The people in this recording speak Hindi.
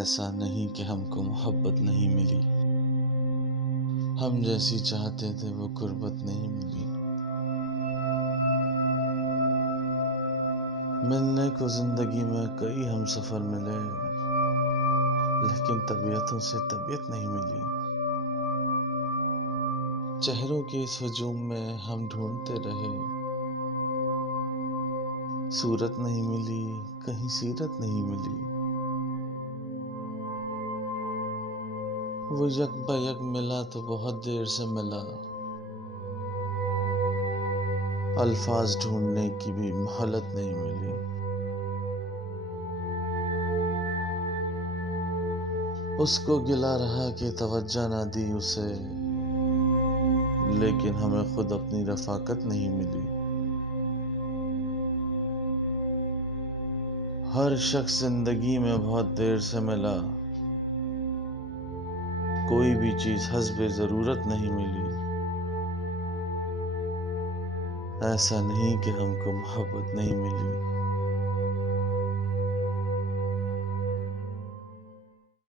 ऐसा नहीं कि हमको मोहब्बत नहीं मिली, हम जैसी चाहते थे वो गुर्बत नहीं मिली। मिलने को जिंदगी में कई हमसफर मिले, लेकिन तबीयतों से तबीयत नहीं मिली। चेहरों के इस हजूम में हम ढूंढते रहे, सूरत नहीं मिली, कहीं सीरत नहीं मिली। वो यक बयक मिला तो बहुत देर से मिला, अल्फाज ढूंढने की भी मोहलत नहीं मिली। उसको गिला रहा कि तवज्जो ना दी उसे, लेकिन हमें खुद अपनी रफाकत नहीं मिली। हर शख्स जिंदगी में बहुत देर से मिला, कोई भी चीज हस्बे जरूरत नहीं मिली। ऐसा नहीं कि हमको मोहब्बत नहीं मिली।